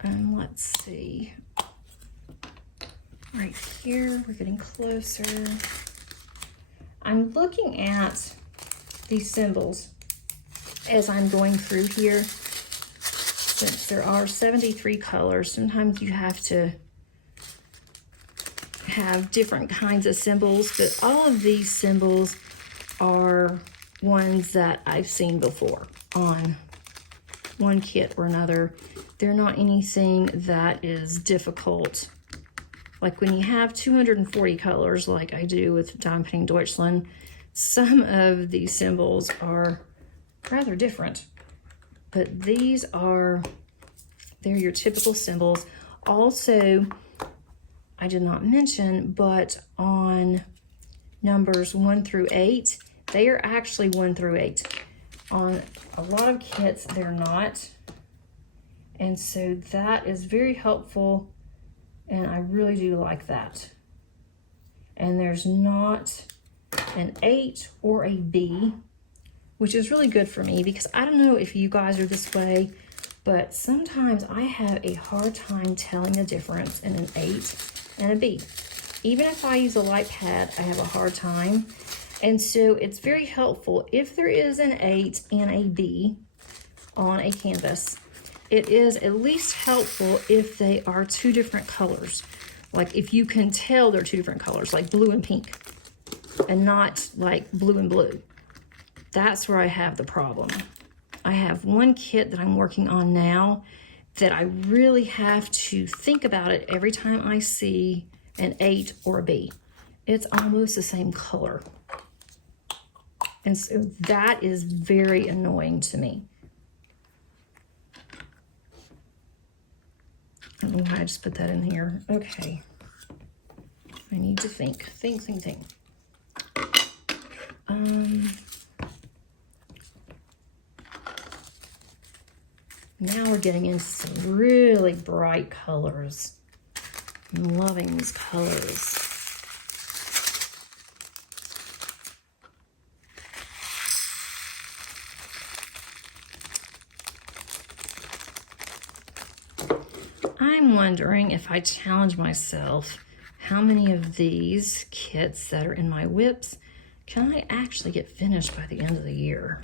And let's see. Right here, we're getting closer. I'm looking at these symbols as I'm going through here. Since there are 73 colors, sometimes you have to have different kinds of symbols, but all of these symbols are ones that I've seen before on one kit or another. They're not anything that is difficult. Like when you have 240 colors like I do with Diamond Painting Deutschland, some of these symbols are rather different. But these are, they're your typical symbols. Also, I did not mention, but on numbers 1 through 8, they are actually 1 through 8. On a lot of kits, they're not. And so that is very helpful, and I really do like that. And there's not an 8 or a B, which is really good for me because I don't know if you guys are this way, but sometimes I have a hard time telling the difference in an 8 and a B. Even if I use a light pad, I have a hard time. And so it's very helpful if there is an 8 and a B on a canvas. It is at least helpful if they are 2 different colors. Like if you can tell they're 2 different colors, like blue and pink, and not like blue and blue. That's where I have the problem. I have one kit that I'm working on now that I really have to think about it every time I see an 8 or a B. It's almost the same color. And so that is very annoying to me. I don't know why I just put that in here. Okay. I need to think. Think. Now we're getting into some really bright colors. I'm loving these colors. I'm wondering if I challenge myself, how many of these kits that are in my whips can I actually get finished by the end of the year?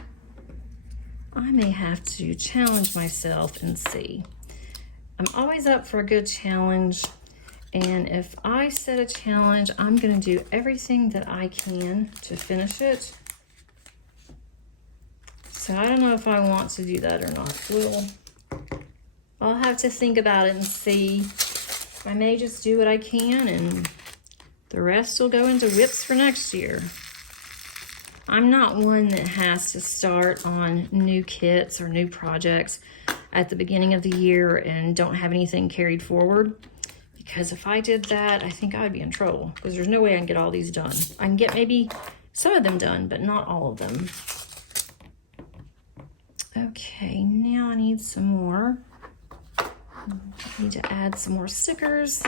I may have to challenge myself and see. I'm always up for a good challenge, and if I set a challenge, I'm going to do everything that I can to finish it. So I don't know if I want to do that or not. I'll have to think about it and see. I may just do what I can, and the rest will go into whips for next year. I'm not one that has to start on new kits or new projects at the beginning of the year and don't have anything carried forward. Because if I did that, I think I would be in trouble. Because there's no way I can get all these done. I can get maybe some of them done, but not all of them. Okay, now I need some more. I need to add some more stickers.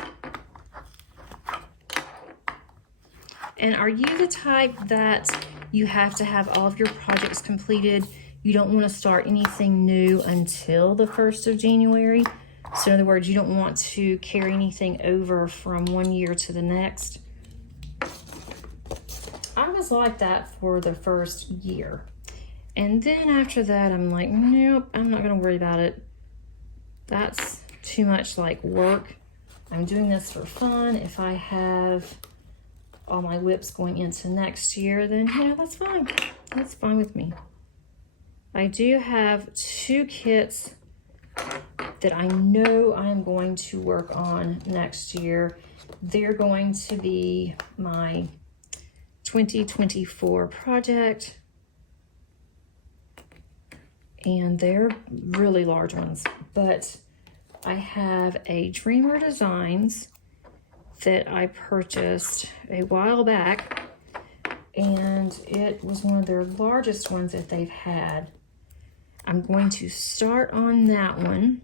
And are you the type that you have to have all of your projects completed? You don't want to start anything new until the 1st of January? So in other words, you don't want to carry anything over from one year to the next? I was like that for the first year. And then after that, I'm like, nope, I'm not going to worry about it. That's too much like work. I'm doing this for fun. If I have all my whips going into next year, then that's fine. That's fine with me. I do have 2 kits that I know I'm going to work on next year. They're going to be my 2024 project, and they're really large ones, but I have a Dreamer Designs that I purchased a while back, and it was one of their largest ones that they've had. I'm going to start on that one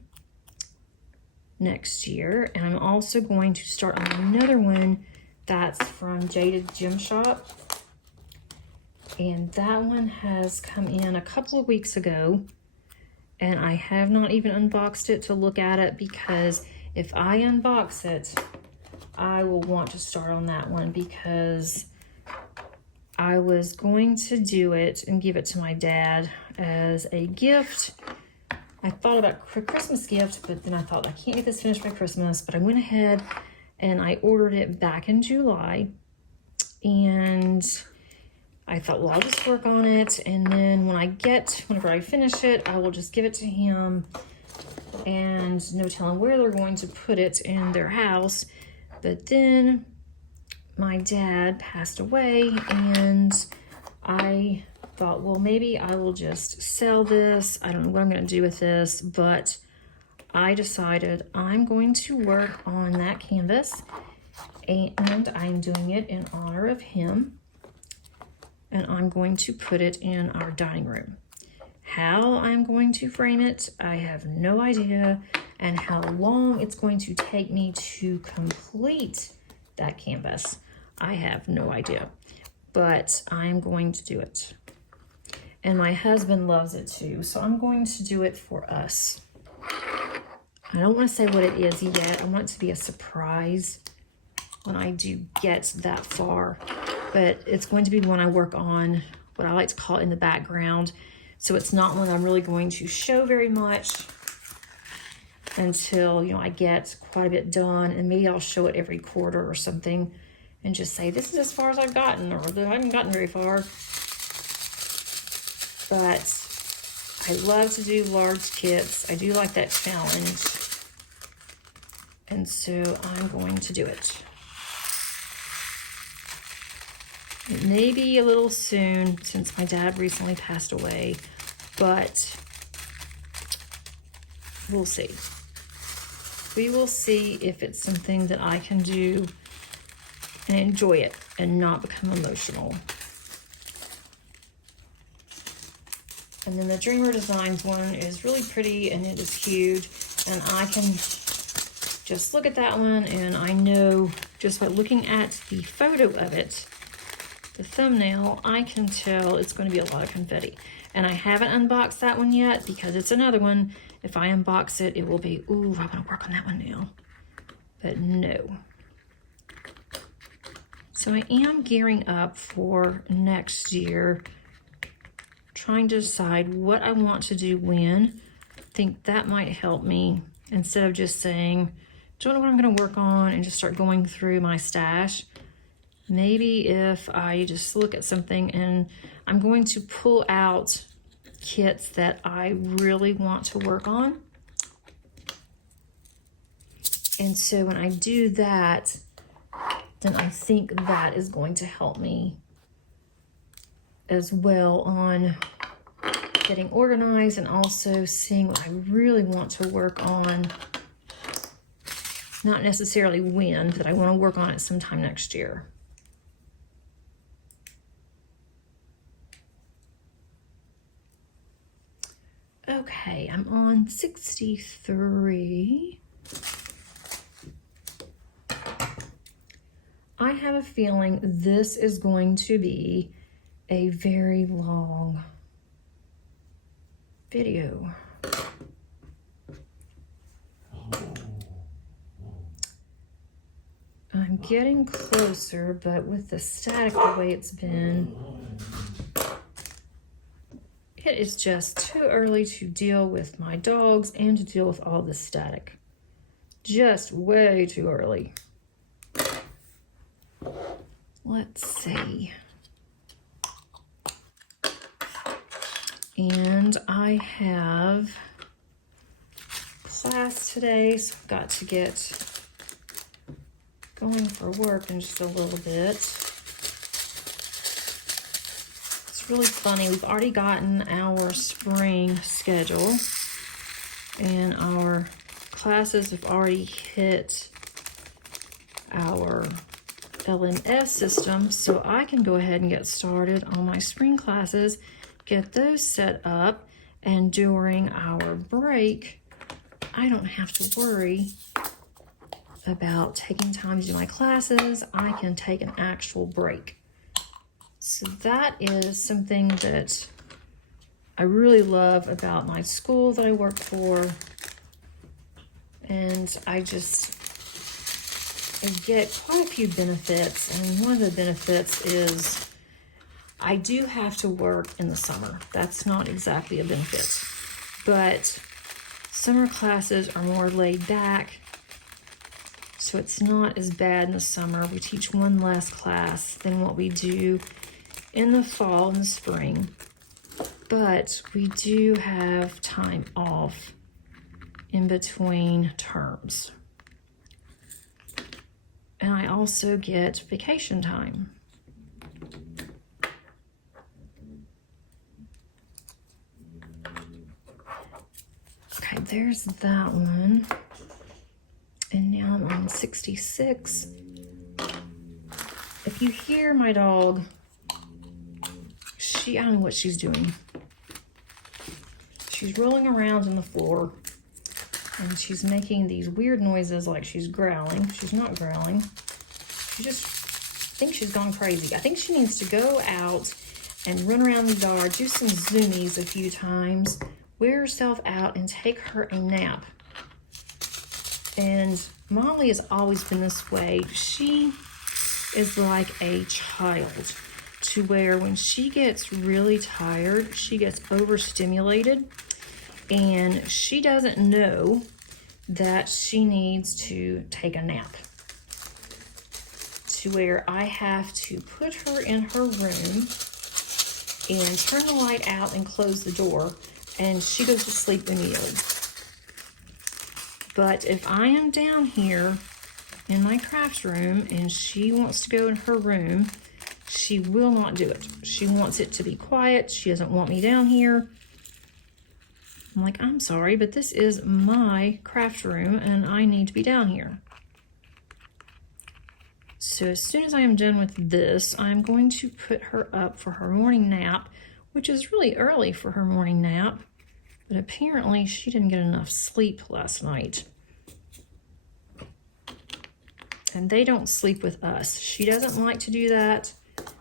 next year, and I'm also going to start on another one that's from Jaded Gem Shop, and that one has come in a couple of weeks ago, and I have not even unboxed it to look at it, because if I unbox it, I will want to start on that one, because I was going to do it and give it to my dad as a gift. I thought about a Christmas gift, but then I thought I can't get this finished by Christmas, but I went ahead and I ordered it back in July, and I thought, well, I'll just work on it, and then whenever I finish it, I will just give it to him, and no telling where they're going to put it in their house. But then my dad passed away, and I thought, well, maybe I will just sell this. I don't know what I'm going to do with this, but I decided I'm going to work on that canvas, and I'm doing it in honor of him, and I'm going to put it in our dining room. How I'm going to frame it, I have no idea, and how long it's going to take me to complete that canvas, I have no idea, but I'm going to do it. And my husband loves it too, so I'm going to do it for us. I don't want to say what it is yet. I want it to be a surprise when I do get that far, but it's going to be one I work on, what I like to call in the background. So it's not one I'm really going to show very much until, I get quite a bit done, and maybe I'll show it every quarter or something and just say, this is as far as I've gotten, or I haven't gotten very far. But I love to do large kits. I do like that challenge. And so I'm going to do it. It may be a little soon since my dad recently passed away, but we'll see. We will see if it's something that I can do and enjoy it and not become emotional. And then the Dreamer Designs one is really pretty, and it is huge, and I can just look at that one, and I know just by looking at the photo of it, the thumbnail, I can tell it's going to be a lot of confetti. And I haven't unboxed that one yet, because it's another one. If I unbox it, it will be, ooh, I want to work on that one now. But no. So I am gearing up for next year, trying to decide what I want to do when. I think that might help me, instead of just saying, don't know what I'm going to work on, and just start going through my stash. Maybe if I just look at something and I'm going to pull out kits that I really want to work on. And so when I do that, then I think that is going to help me as well on getting organized, and also seeing what I really want to work on. Not necessarily when, but I want to work on it sometime next year. Okay, I'm on 63. I have a feeling this is going to be a very long video. I'm getting closer, but with the static the way it's been, it is just too early to deal with my dogs and to deal with all the static. Just way too early. Let's see. And I have class today, so I've got to get going for work in just a little bit. It's really funny. We've already gotten our spring schedule, and our classes have already hit our LMS system, so I can go ahead and get started on my spring classes, get those set up, and during our break, I don't have to worry about taking time to do my classes. I can take an actual break. So that is something that I really love about my school that I work for. And I get quite a few benefits. And one of the benefits is I do have to work in the summer. That's not exactly a benefit. But summer classes are more laid back, so it's not as bad in the summer. We teach one less class than what we do in the fall and the spring, but we do have time off in between terms. And I also get vacation time. Okay, there's that one. And now I'm on 66. If you hear my dog, I don't know what she's doing. She's rolling around on the floor, and she's making these weird noises like she's growling. She's not growling. She just thinks she's gone crazy. I think she needs to go out and run around the yard, do some zoomies a few times, wear herself out, and take her a nap. And Molly has always been this way. She is like a child, to where when she gets really tired, she gets overstimulated, and she doesn't know that she needs to take a nap. To where I have to put her in her room and turn the light out and close the door, and she goes to sleep immediately. But if I am down here in my craft room and she wants to go in her room, she will not do it. She wants it to be quiet. She doesn't want me down here. I'm like, I'm sorry, but this is my craft room and I need to be down here. So as soon as I am done with this, I'm going to put her up for her morning nap, which is really early for her morning nap. But apparently she didn't get enough sleep last night. And they don't sleep with us. She doesn't like to do that.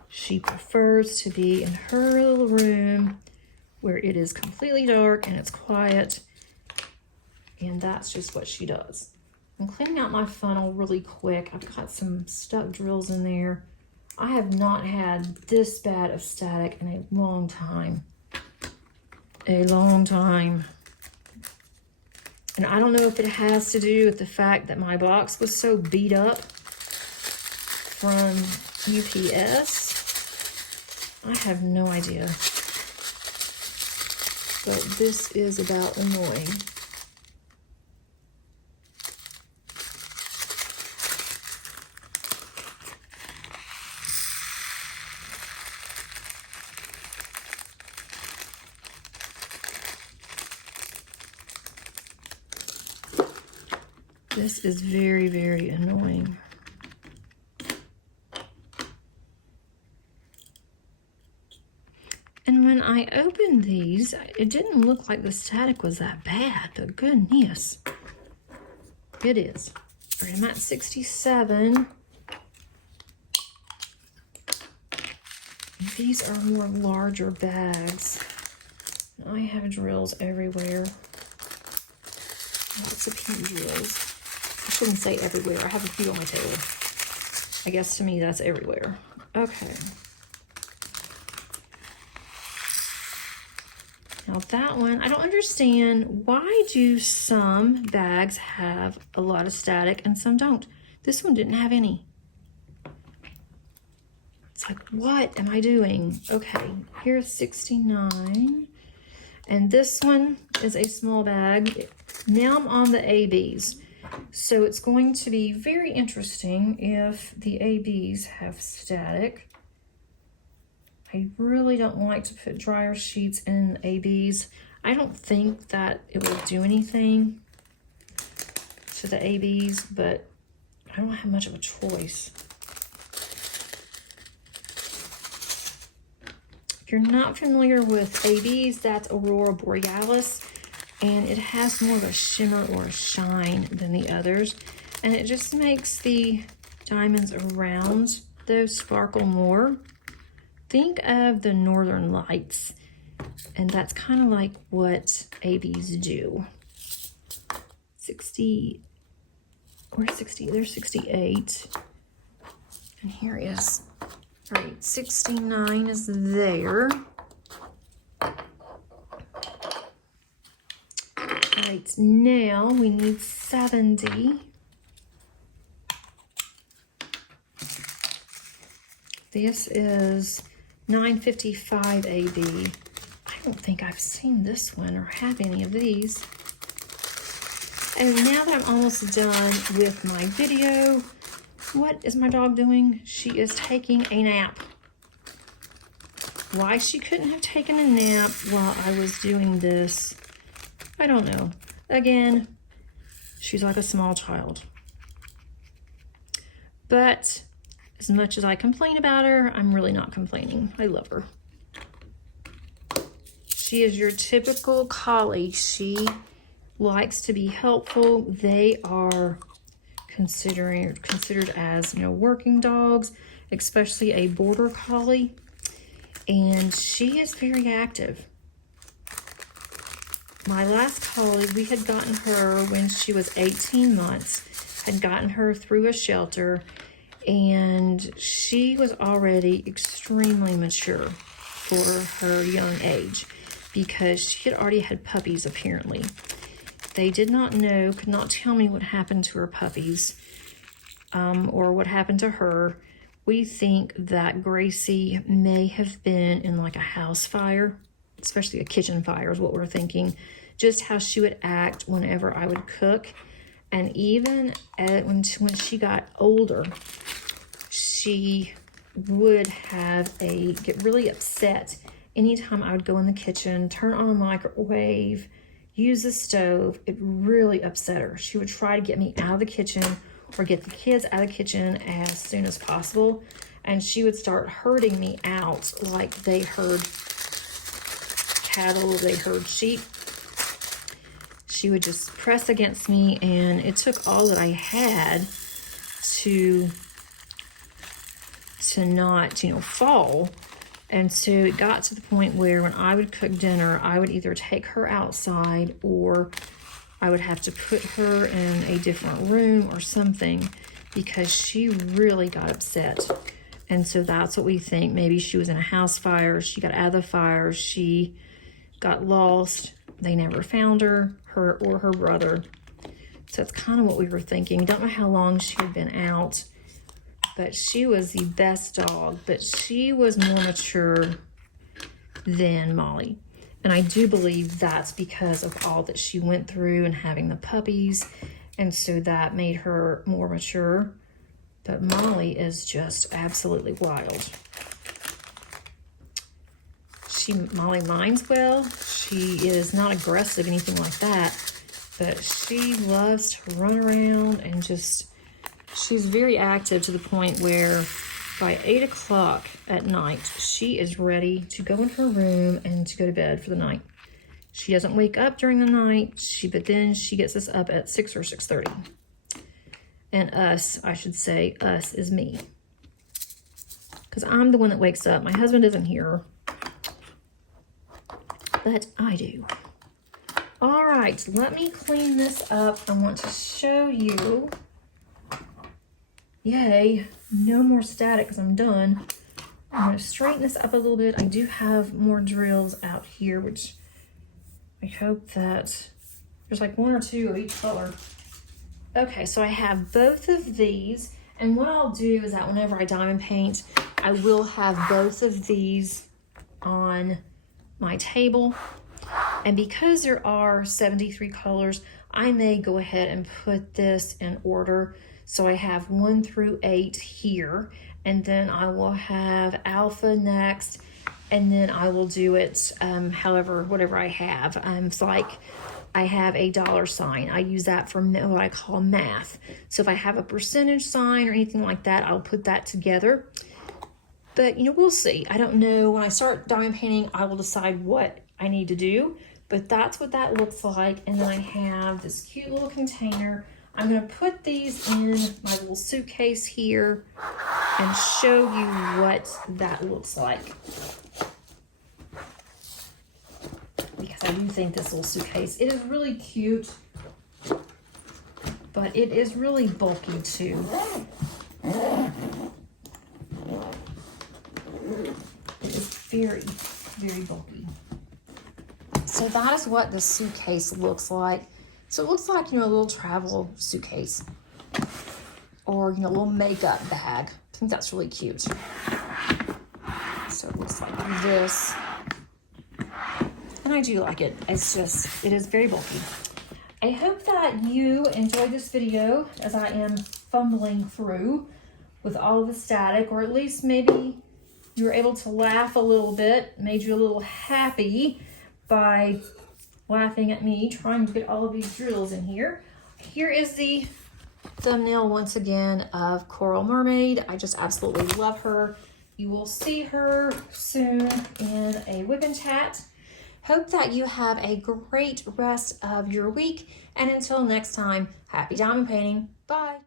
She prefers to be in her little room where it is completely dark and it's quiet. And that's just what she does. I'm cleaning out my funnel really quick. I've got some stuck drills in there. I have not had this bad of static in a long time. A long time. And I don't know if it has to do with the fact that my box was so beat up from UPS. I have no idea. But this is about annoying. This is very, very annoying. And when I opened these, it didn't look like the static was that bad, but goodness, it is. All right, I'm at 67. These are more larger bags. I have drills everywhere. Lots of pink drills. I shouldn't say everywhere. I have a few on my table. I guess to me that's everywhere. Okay. Now that one, I don't understand, why do some bags have a lot of static and some don't? This one didn't have any. It's like, what am I doing? Okay, here's 69. And this one is a small bag. Now I'm on the ABs. So it's going to be very interesting if the ABs have static. I really don't like to put dryer sheets in ABs. I don't think that it will do anything to the ABs, but I don't have much of a choice. If you're not familiar with ABs, that's Aurora Borealis, and it has more of a shimmer or a shine than the others, and it just makes the diamonds around those sparkle more. Think of the Northern Lights, and that's kind of like what ABs do. 60, or 60, there's 68. And here is, right, 69 is there. Right, now we need 70. This is 955 AB. I don't think I've seen this one or have any of these. And now that I'm almost done with my video, what is my dog doing? She is taking a nap. Why she couldn't have taken a nap while I was doing this, I don't know. Again, she's like a small child. But as much as I complain about her, I'm really not complaining. I love her. She is your typical collie. She likes to be helpful. They are considered as, you know, working dogs, especially a border collie. And she is very active. My last collie, we had gotten her when she was 18 months, had gotten her through a shelter, and she was already extremely mature for her young age because she had already had puppies apparently. They did not know, could not tell me what happened to her puppies or what happened to her. We think that Gracie may have been in like a house fire, especially a kitchen fire is what we're thinking. Just how she would act whenever I would cook. And even when she got older, she would get really upset anytime I would go in the kitchen, turn on a microwave, use the stove. It really upset her. She would try to get me out of the kitchen or get the kids out of the kitchen as soon as possible. And she would start herding me out like they herd cattle, they herd sheep. She would just press against me, and it took all that I had to not, you know, fall. And so it got to the point where when I would cook dinner, I would either take her outside or I would have to put her in a different room or something because she really got upset. And so that's what we think. Maybe she was in a house fire. She got out of the fire. She got lost. They never found her or her brother. So that's kind of what we were thinking. Don't know how long she had been out, but she was the best dog. But she was more mature than Molly. And I do believe that's because of all that she went through and having the puppies. And so that made her more mature. But Molly is just absolutely wild. Molly minds well. She is not aggressive, anything like that. But she loves to run around and she's very active to the point where by 8 o'clock at night, she is ready to go in her room and to go to bed for the night. She doesn't wake up during the night, but then she gets us up at 6 or 6:30. And us, I should say, us is me. because I'm the one that wakes up. My husband isn't here, but I do. All right, let me clean this up. I want to show you. Yay, no more static because I'm done. I'm going to straighten this up a little bit. I do have more drills out here, which I hope that there's like 1 or 2 of each color. Okay, so I have both of these, and what I'll do is that whenever I diamond paint, I will have both of these on my table. And because there are 73 colors, I may go ahead and put this in order. So I have 1 through 8 here, and then I will have alpha next, and then I will do it whatever I have. It's like I have a $sign. I use that for what I call math. So if I have a percentage sign or anything like that, I'll put that together. But, you know, we'll see. I don't know. When I start diamond painting, I will decide what I need to do. But that's what that looks like. And then I have this cute little container. I'm going to put these in my little suitcase here and show you what that looks like. Because I do think this little suitcase, it is really cute, but it is really bulky too. It is very, very bulky. So that is what the suitcase looks like. So it looks like, you know, a little travel suitcase or, you know, a little makeup bag. I think that's really cute. So it looks like this. And I do like it. It's just, it is very bulky. I hope that you enjoyed this video as I am fumbling through with all the static, or at least maybe you were able to laugh a little bit, made you a little happy by laughing at me trying to get all of these drills in here. Here is the thumbnail once again of Coral Mermaid. I just absolutely love her. You will see her soon in a whip and chat. Hope that you have a great rest of your week. And until next time, happy diamond painting. Bye.